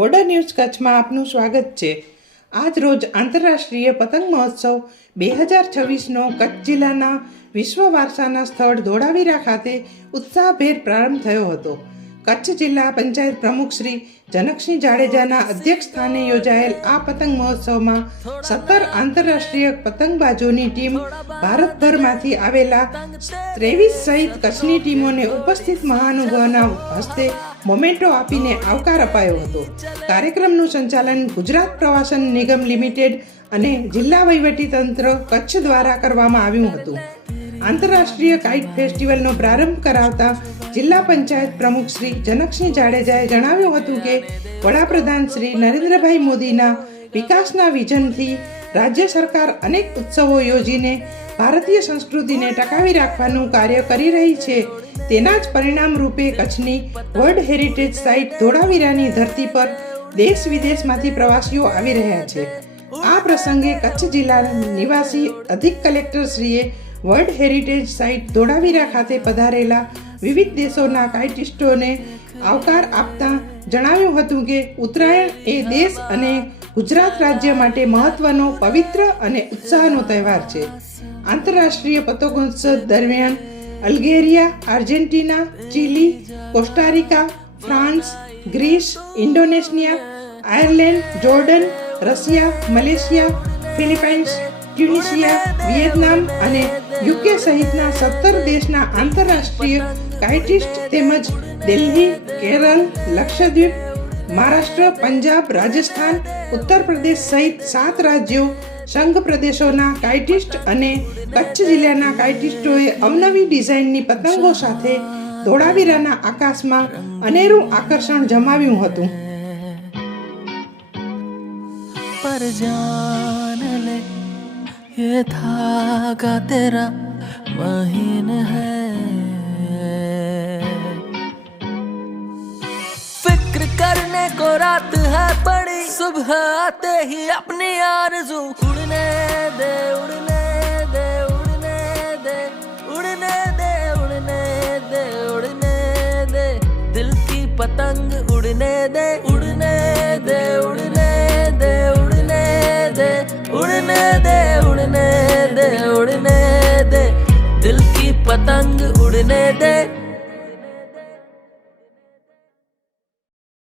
Border news કચ્છમાં આપનું સ્વાગત છે। આજ રોજ આંતરરાષ્ટ્રીય પતંગ મહોત્સવ 2026નો કચ્છ જિલ્લાના વિશ્વ વારસાના સ્થળ ધોળાવીરા ખાતે ઉત્સાહભેર પ્રારંભ થયો હતો। કચ્છ જિલ્લા પંચાયત પ્રમુખ શ્રી જનકસિંહ જાડેજાના અધ્યક્ષ સ્થાને યોજાયેલ આ પતંગ મહોત્સવમાં 17 આંતરરાષ્ટ્રીય પતંગબાજોની ટીમ ભારતભરમાંથી આવેલા 23 સહિત કચ્છની ટીમોને ઉપસ્થિત મહાનુભાવોના હસ્તે મોમેન્ટો આપીને આવકાર અપાયો હતો। કાર્યક્રમનું સંચાલન ગુજરાત પ્રવાસન નિગમ લિમિટેડ અને જિલ્લા વહીવટીતંત્ર કચ્છ દ્વારા કરવામાં આવ્યું હતું। આંતરરાષ્ટ્રીય કાઇટ ફેસ્ટિવલનો પ્રારંભ કરાવતા જિલ્લા પંચાયત પ્રમુખ શ્રી જનકસિંહ જાડેજાએ જણાવ્યું હતું કે વડાપ્રધાન શ્રી નરેન્દ્રભાઈ મોદીના વિકાસના વિઝનથી રાજ્ય સરકાર અનેક ઉત્સવો યોજીને ભારતીય સંસ્કૃતિને ટકાવી રાખવાનું કાર્ય કરી રહી છે। તેના જ પરિણામ રૂપે કચ્છની વર્લ્ડ હેરિટેજ સાઇટ ધોળાવીરાની ધરતી પર દેશ વિદેશમાંથી પ્રવાસીઓ આવી રહ્યા છે। આ પ્રસંગે કચ્છ જિલ્લા નિવાસી અધિક કલેક્ટરશ્રીએ વર્લ્ડ હેરિટેજ સાઇટ ધોળાવીરા ખાતે પધારેલા વિવિધ દેશોના કાઇટિસ્ટોને આવકાર આપતા જણાવ્યું હતું કે ઉત્તરાયણ એ દેશ અને ગુજરાત રાજ્ય માટે મહત્વનો પવિત્ર અને ઉત્સાહનો તહેવાર છે। આંતરરાષ્ટ્રીય પતંગોત્સવ દરમિયાન Algeria, Argentina, Chile, Costa Rica, France, Greece, Indonesia, Ireland, Jordan, Russia, Malaysia, Philippines, Tunisia, Vietnam અને યુકે સહિતના 17 દેશના આંતરરાષ્ટ્રીય કાઇટિસ્ટ તેમજ દિલ્હી, કેરળ, લક્ષદ્વીપ, મહારાષ્ટ્ર, પંજાબ, રાજસ્થાન, ઉત્તર પ્રદેશ સહિત 7 રાજ્યો, સંઘ પ્રદેશોના કાઇટિસ્ટ અને કચ્છ જિલ્લાના કાઇટિસ્ટોએ અવનવી ડિઝાઇનની પતંગો સાથે ધોળાવીરાના આકાશમાં અનેરું આકર્ષણ જમાવ્યું હતું। पर जान ले ये धागा तेरा महीन है, फिक्र करने को रात है पड़ी, सुबह आते ही अपनी आरज़ू उड़ने दे उड़ने दे उड़ने दे उड़ने दे उड़ने दे उड़ने दे, दिल की पतंग उड़ने दे उड़ने दे उड़ने दे उड़ने दे उड़ने दे उड़ने दे उड़ने दे, दिल की पतंग उड़ने दे।